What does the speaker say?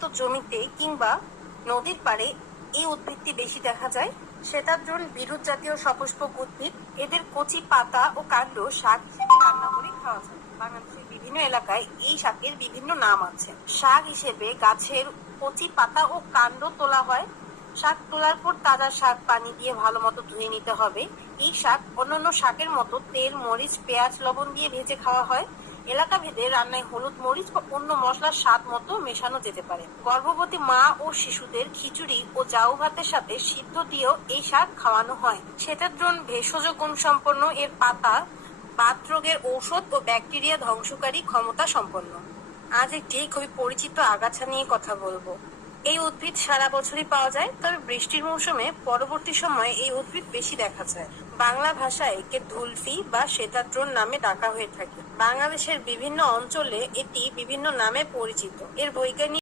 জলাবদ্ধ জমিতে কিংবা নদীর পাড়ে এই উদ্ভিদটি বেশি দেখা যায়। শ্বেতার্জুন বিরুৎ জাতীয় সপুষ্পক উদ্ভিদ। এদের কচি পাতা ও কাণ্ড শাক হিসেবে রান্না করে খাওয়া যায়। বাংলাদেশের বিভিন্ন এলাকায় এই শাকের বিভিন্ন নাম আছে। শাক হিসেবে গাছের কচি পাতা ও কাণ্ড তোলা হয়। শাক তোলার পর তাজা শাক পানি দিয়ে ভালো মতো ধুয়ে নিতে হবে। এই শাক অন্যান্য শাকের মতো তেল, মরিচ, পেঁয়াজ, লবণ দিয়ে ভেজে খাওয়া হয়। এলাকা ভেদে রান্নায় হলুদ, মরিচ বা অন্য মশলার স্বাদ মতো মেশানো যেতে পারে। গর্ভবতী মা ও শিশুদের খিচুড়ি ও জাউ ভাতের সাথে সিদ্ধ দিয়েও এই শাক খাওয়ানো হয়। শ্বেতার্জুন ভেষজ গুণ সম্পন্ন। এর পাতা বাত রোগের ঔষধ ও ব্যাকটেরিয়া ধ্বংসকারী ক্ষমতা সম্পন্ন। আজ একটি খুবই পরিচিত আগাছা নিয়ে কথা বলবো। এই উদ্ভিদ সারা বছরই পাওয়া যায়, তবে বৃষ্টির মৌসুমে পরবর্তী সময়ে এই উদ্ভিদ বেশি দেখা যায়। বাংলা ভাষায় একে ধুলফি বা শ্বেতার্জুন নামে ডাকা হয়ে থাকে। বাংলাদেশের বিভিন্ন অঞ্চলে এটি বিভিন্ন নামে পরিচিত। এর বৈজ্ঞানিক